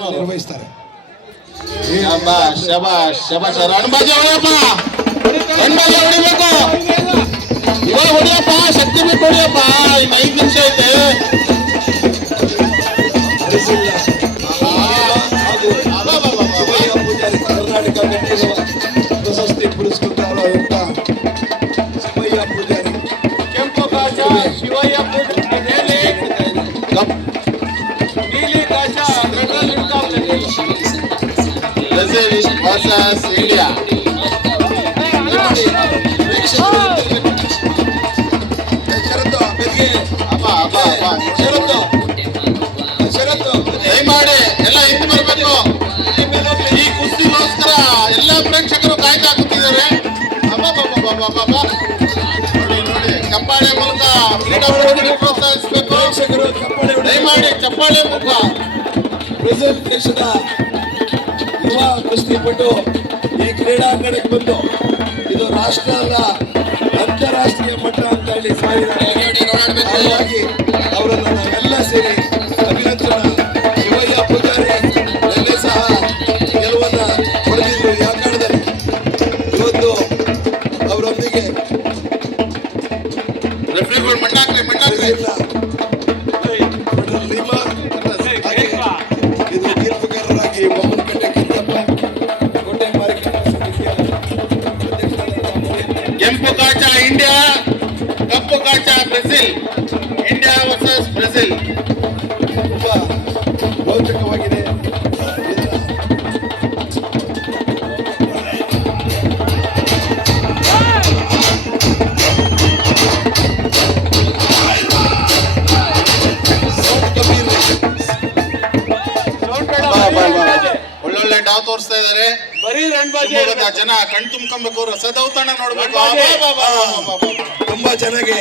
ನಿರ್ವಹಿಸ್ತಾರೆ. ಹೊಡಿಬೇಕು ಇವಾಗ ಹೊಡಿಯಪ್ಪ, ಶಕ್ತಿ ಬಿಟ್ಟು ಹೊಡಿಯಪ್ಪ. ಇನ್ನು 5 ನಿಮಿಷ ಐತೆ. ಕರ್ನಾಟಕ ಪ್ರಶಸ್ತಿ ಪುರಸ್ಕೃತರಾದಂತ ಶಿವಯ್ಯ ಪೂಜಾರಿ, ಕೆಂಪು ಕಾಚ ಶಿವಯ್ಯ ಪೂಜಾರಿ, ನೀಲಿ ಕಾಚ ಬ್ರೆಜಿಲ್ ವರ್ಸಸ್ ಇಂಡಿಯಾ. ದಯಮಾಡಿ ಎಲ್ಲ ಹಿಂದೆ ಬರಬೇಕು. ಈ ಕುಸ್ತಿಗೋಸ್ಕರ ಎಲ್ಲ ಪ್ರೇಕ್ಷಕರು ಕಾಯ್ತಾ ಕೂತಿದ್ದಾರೆ. ನೋಡಿ ಚಪ್ಪಾಳೆ ಮೂಲಕ ಕ್ರೀಡಾಪಟುಗಳಿಗೆ ಪ್ರೋತ್ಸಾಹಿಸಬೇಕು. ದಯಮಾಡಿ ಚಪ್ಪಾಳೆ ಮೂಲಕ. ಬ್ರೆಜಿಲ್ ದೇಶದ ಯುವ ಕುಸ್ತಿಪಟು ಈ ಕ್ರೀಡಾಂಗಣಕ್ಕೆ ಬಂದು ಇದು ರಾಷ್ಟ್ರ ಅಲ್ಲ ಅಂತಾರಾಷ್ಟ್ರೀಯ ಮಟ್ಟ ಅಂತ ಹೇಳಿ ಹಾಗಾಗಿ ಅವರನ್ನು ನಾವೆಲ್ಲ ಸೇರಿ ಅಭಿನಂದನ. ಶಿವಯ್ಯ ಪೂಜಾರಿ ಎಲ್ಲೇ ಸಹ ಗೆಲುವನ್ನ ಪಡೆದಿದ್ರು ಈ ಆಟದಲ್ಲಿ. ಇವತ್ತು ಅವರೊಂದಿಗೆ ಇದು ತೀರ್ಪುಗಾರರಾಗಿ ಬೊಮ್ಮನಕಟ್ಟೆ ಕಿತ್ತಪ್ಪ ಕೋಟೆ ಕೆಂಪು ಕಾಚ ಇಂಡಿಯಾ, ಕಪ್ಪು ಕಾಚ ಬ್ರೆಜಿಲ್. India versus Brazil. ತುಂಬಾ ರೋಚಕವಾಗಿದೆ. ಒಳ್ಳೊಳ್ಳೆ ಡಾವ್ ತೋರಿಸ್ತಾ ಇದಾರೆ. ಜನ ಕಣ್ ತುಂಬ್ಕೊಬೇಕು, ರಸದೌತಣ ನೋಡ್ಬೇಕು. ತುಂಬಾ ಚೆನ್ನಾಗಿ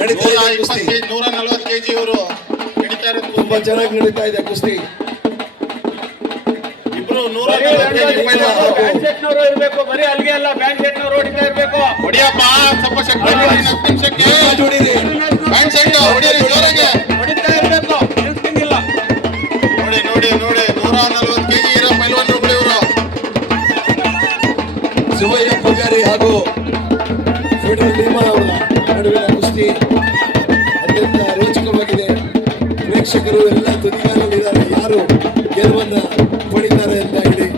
ನಡೀತಾ ಇದೆ ಕುಸ್ತಿ. 140 kg ಇವರು ನಡೀತಾ ಇರೋದು. ತುಂಬಾ ಚೆನ್ನಾಗಿ ನಡೀತಾ ಇದೆ ಕುಸ್ತಿ. ಇಬ್ರು 140 kg ಇರ್ಬೇಕು. ಬರೀ ಅಲ್ಲಿಗೆ ಅಲ್ಲ, ಬ್ಯಾಂಕ್ ಸೆಟ್ನವ್ರು ಹೊಡಿತಾ ಇರ್ಬೇಕು. ಹೊಡಿಯಪ್ಪ, ಸ್ವಲ್ಪ ಶಕ್ತಿ ನಿಮಿಷಕ್ಕೆ ಬ್ಯಾಂಕ್ ಸೆಟ್ ಹೊಡಿಯಲಿ, ಜೋರಾಗೆ ಹೊಡಿತಾ ಇರ್ಬೇಕು. ನಿಲ್ಸಿಂಗಿಲ್ಲ. ನೋಡಿ ನೋಡಿ ನೋಡಿ 140 kg ಇರೋ ಪೈಲ್ವಾನ್ರುಗಳು ಇವರು. ಶಿವಯ್ಯ ಪೂಜಾರಿ ಹಾಗೂ ಫೆಡರಲ್ ಲೀಮಾ ಅವರ ನಡುವಿನ ಕುಸ್ತಿ ಅತ್ಯಂತ ರೋಚಕವಾಗಿದೆ. ಪ್ರೇಕ್ಷಕರು ಎಲ್ಲ ತುದಿಗಾರಲ್ಲಿದ್ದಾರೆ, ಯಾರು ಗೆಲುವನ್ನ ಪಡಿತಾರೆ ಅಂತ ಹೇಳಿ.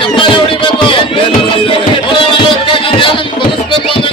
ಚಪ್ಪಾಳೆ ಹೊಡಿಬೇಕು. 140 kg ಬಲಿಸ್ಬೇಕು ಅಂತ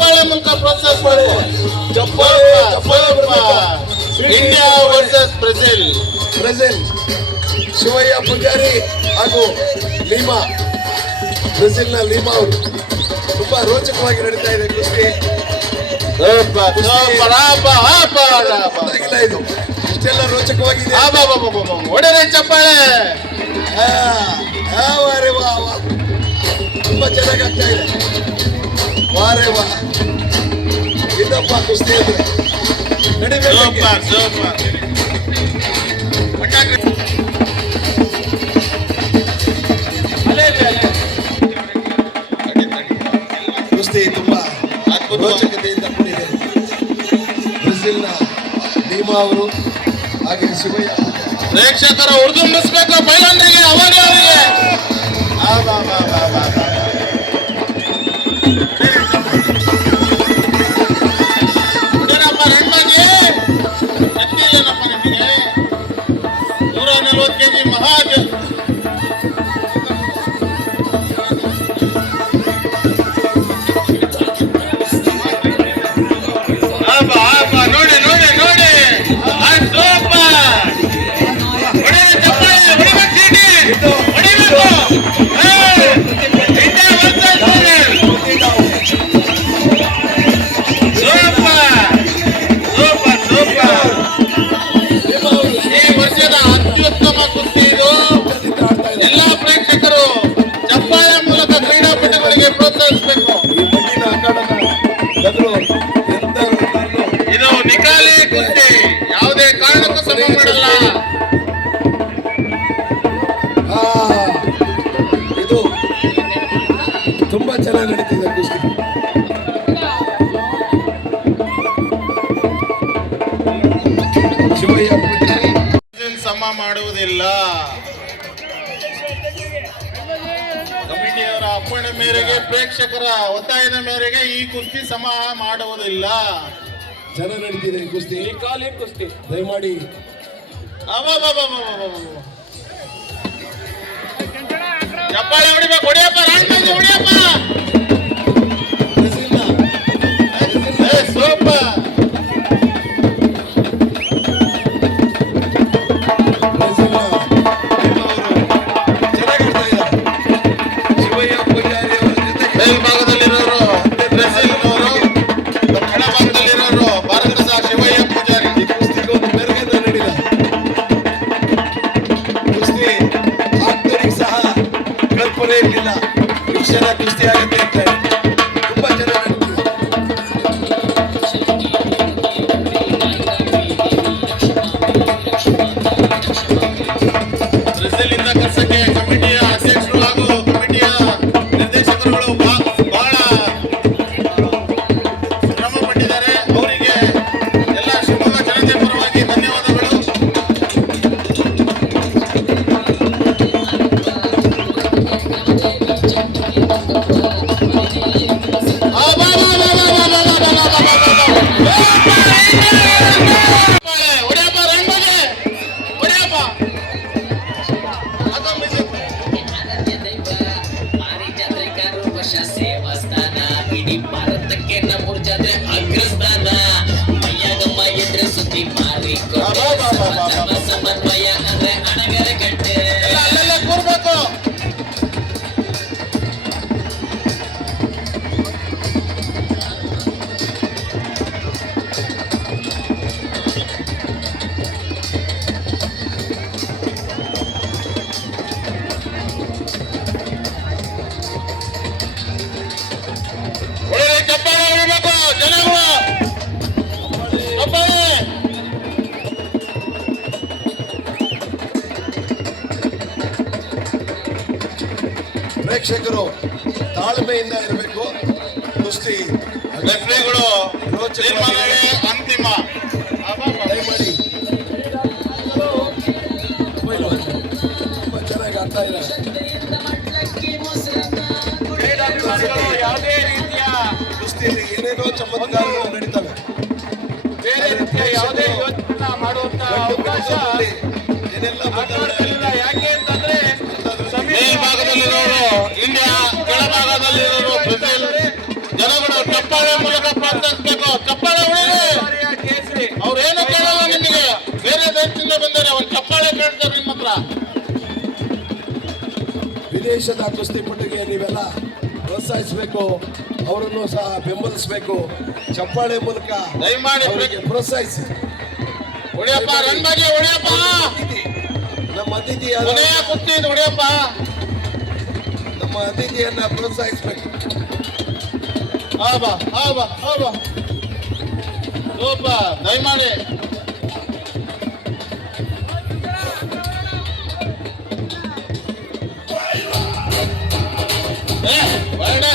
ಚಪ್ಪಾಳೆ ಮೂಲಕ ಪ್ರೋತ್ಸಾಹಿಸಬೇಕು. ಚಪ್ಪಾಳೆ ಬರ್ಬೇಕು. India versus Brazil. Brazil Shivayya Pujari ಹಾಗೂ ಲೀಮಾ, ಬ್ರೆಜಿಲ್ನ ಲೀಮಾ ಅವರು. ತುಂಬಾ ರೋಚಕವಾಗಿ ನಡೀತಾ ಇದೆ ಕುಸ್ತಿ. ಗೊತ್ತಾಗಿಲ್ಲ ಇದು ಇಷ್ಟೆಲ್ಲ ರೋಚಕವಾಗಿದೆ. ಒಡೆರೆ ಚಪ್ಪಾಳೆ. ವಾರೆ ವಾ ವಾ, ತುಂಬಾ ಚೆನ್ನಾಗಿ ಆಗ್ತಾ ಇದೆ. ವಾರೆ ವಾ, ಇದಪ್ಪ ಕುಸ್ತಿ ಅಂದ್ರೆ ನಡಿಬೇಕು. ಕುಸ್ತಿ ತುಂಬಾ ರೋಚಕತೆಯಿಂದ ಕೂಡಿದೆ. ಬ್ರೆಜಿಲ್ನ ಲೀಮಾ ಅವರು ಹಾಗೆ ಶಿವಯ್ಯ. ಪ್ರೇಕ್ಷಕರು ಹುರಿದುಂಬಿಸ್ಬೇಕು ಬೈಲಂದ್ರಿಗೆ, ಅವರಿಗೆ ಅವರಿಗೆ. ಏನಪ್ಪ ರಣಬಾಗಿ ಎತ್ತಿಲ್ಲೇನಪ್ಪ ನಿಮಗೆ 140 kg ಮಹಾಜ್. ನೋಡಿ ನೋಡಿ ನೋಡಿ, ಈ ವರ್ಷದ ಅತ್ಯುತ್ತಮ ಕುಸ್ತಿ ಇದು. ಎಲ್ಲಾ ಪ್ರೇಕ್ಷಕರು ಚಪ್ಪಾಳೆ ಮೂಲಕ ಕ್ರೀಡಾಪಟುಗಳಿಗೆ ಪ್ರೋತ್ಸಾಹಿಸಬೇಕು. ಇದು ನಿಕಾಲಿ ಕುಸ್ತಿ, ಯಾವುದೇ ಕಾರಣಕ್ಕೂ ಸಮ ಮಾಡಲ್ಲ. ಇದು ತುಂಬಾ ಚೆನ್ನಾಗಿ ನಡೀತಿದೆ ಕುಸ್ತಿ. ಶಿವಯ್ಯ ಪೂಜಾರಿ ಸಮ ಮಾಡುವುದಿಲ್ಲ. ಕಮಿಟಿಯವರ ಅಪ್ಪಣೆ ಮೇರೆಗೆ, ಪ್ರೇಕ್ಷಕರ ಒತ್ತಾಯದ ಮೇರೆಗೆ ಈ ಕುಸ್ತಿ ಸಮ ಮಾಡುವುದಿಲ್ಲ. ಚೆನ್ನಾಗಿ ನಡೀತಿದೆ ಕುಸ್ತಿ. ಕಾಲಿ ಕುಸ್ತಿ ದಯಮಾಡಿ ಚಪ್ಪಾಳೆ ಹೊಡಿಬೇಕು. ಹೊಡಿಯಪ್ಪ ರಾಣಬಾಗಿ, ಹೊಡಿಯಪ್ಪ. ಸೂಪರ್. ಶಿವಯ್ಯ ಪೂಜಾರಿ ಅವರ ಜೊತೆಗೆ ಮೇಲ್ಭಾಗದಲ್ಲಿರೋರು ಬ್ರೆಜಿಲ್ನವರು, ಎಡಭಾಗದಲ್ಲಿರೋರು ಭಾರತದ ಶಿವಯ್ಯ ಪೂಜಾರಿ. ಈ ಕುಸ್ತಿಗೆ ಒಂದು ಮೆರುಗನ್ನ ನೀಡಿದ ಕುಸ್ತಿ ಆಕ್ಟರಿಗೆ ಸಹ ಕಲ್ಪನೆ ಇರಲಿಲ್ಲ ಇಷ್ಟೆಲ್ಲ ಕುಸ್ತಿ ಆಗುತ್ತೆ ಅಂತ. ತುಂಬಾ ಚೆನ್ನಾಗಿ ನಡೀತಿದೆ. ಬ್ರೆಜಿಲ್ ಇಂದ ಕರ್ಸಕ್ಕೆ ಕಮಿಟಿಯ ಅಧ್ಯಕ್ಷರು ಹಾಗೂ ಕಮಿಟಿಯ ನಿರ್ದೇಶಕರುಗಳು ಬಹಳ ಶ್ರಮ ಪಟ್ಟಿದ್ದಾರೆ. ಅವರಿಗೆ ಎಲ್ಲ ಶಿವಮೊಗ್ಗ ಜನತೆ ಪರವಾಗಿ ಧನ್ಯವಾದಗಳು. ಹೊಡೆಯಪ್ಪ ರಣಬಾಗಿ, ಹೊಡೆಯಪ್ಪ. ಸೇವಾಸ್ಥಾನ ಇಡೀ ಭಾರತಕ್ಕೆ ನಮ್ಮೂರ ಜಾತ್ರೆ ಅಗ್ರಸ್ಥಾನ. ಮೈಯಾಗಮ್ಮ ಎದ್ರೆ ಸುದ್ದಿ ಮಾರಿ ಸಮನ್ವಯ ಅಂದ್ರೆ ಅಣಗರ ಗಂಟೆ. ಅಲ್ಲೆಲ್ಲ ಕೂರ್ಬೇಕು. ಹೊಡೆದ್ರೆ ಚಪ್ಪಾಳೆ ಹೊಡಿಬೇಕು ಜನಗಳು. ಚಪ್ಪಾಳೆ. ಪ್ರೇಕ್ಷಕರು ತಾಳ್ಮೆಯಿಂದ ಇರಬೇಕು. ಕುಸ್ತಿ ರೆಫ್ರಿಗಳು ತೀರ್ಮಾನವೇ ಅಂತಿಮ. ದಯಮಾಡಿ ತುಂಬಾ ಚೆನ್ನಾಗಿ ಆಗ್ತಾ ಇದೆ. ಕ್ರೀಡಾಭಿಮಾನಿಗಳು ಯಾವುದೇ ರೀತಿಯ ಕುಸ್ತಿಯಲ್ಲಿ ಏನೇನೋ ಚಮತ್ಕಾರಗಳು ನಡೀತವೆ. ಬೇರೆ ರೀತಿಯ ಯಾವುದೇ ಯೋಚನೆ ಮಾಡುವಂತ ಅವಕಾಶ ಏನೆಲ್ಲ ಆಟವಾಡಲಿಲ್ಲ. ಯಾಕೆ ಅಂತಂದ್ರೆ ಮೇಲ್ಭಾಗದಲ್ಲಿರೋರು ಇಂಡಿಯಾ, ಕೆಳಭಾಗದಲ್ಲಿರೋರು ಬ್ರೆಜಿಲ್. ಜನಗಳು ಚಪ್ಪಾಳೆ ಮೂಲಕ ದೇಶದ ಕುಸ್ತಿಪಟುಗೆ ನೀವೆಲ್ಲ ಪ್ರೋತ್ಸಾಹಿಸಬೇಕು, ಅವರನ್ನು ಸಹ ಬೆಂಬಲಿಸಬೇಕು. ಚಪ್ಪಾಳೆ ಮೂಲಕ ದಯಮಾಡಿ ಅವರಿಗೆ ಪ್ರೋತ್ಸಾಹಿಸಿ. ಹೊಡಿಯಪ್ಪ, ರನ್ ಬಗ್ಗೆ ಹೊಡಿಯಪ್ಪ. ನಮ್ಮ ಅತಿಥಿ ಕೊನೆಯ ಕುಸ್ತಿ ಇದು, ಹೊಡಿಯಪ್ಪ. ನಮ್ಮ ಅತಿಥಿಯನ್ನ ಪ್ರೋತ್ಸಾಹಿಸಬೇಕು. ಬಾ ಸೂಪರ್, ದಯಮಾಡಿ. ಒಳ್ಳೆ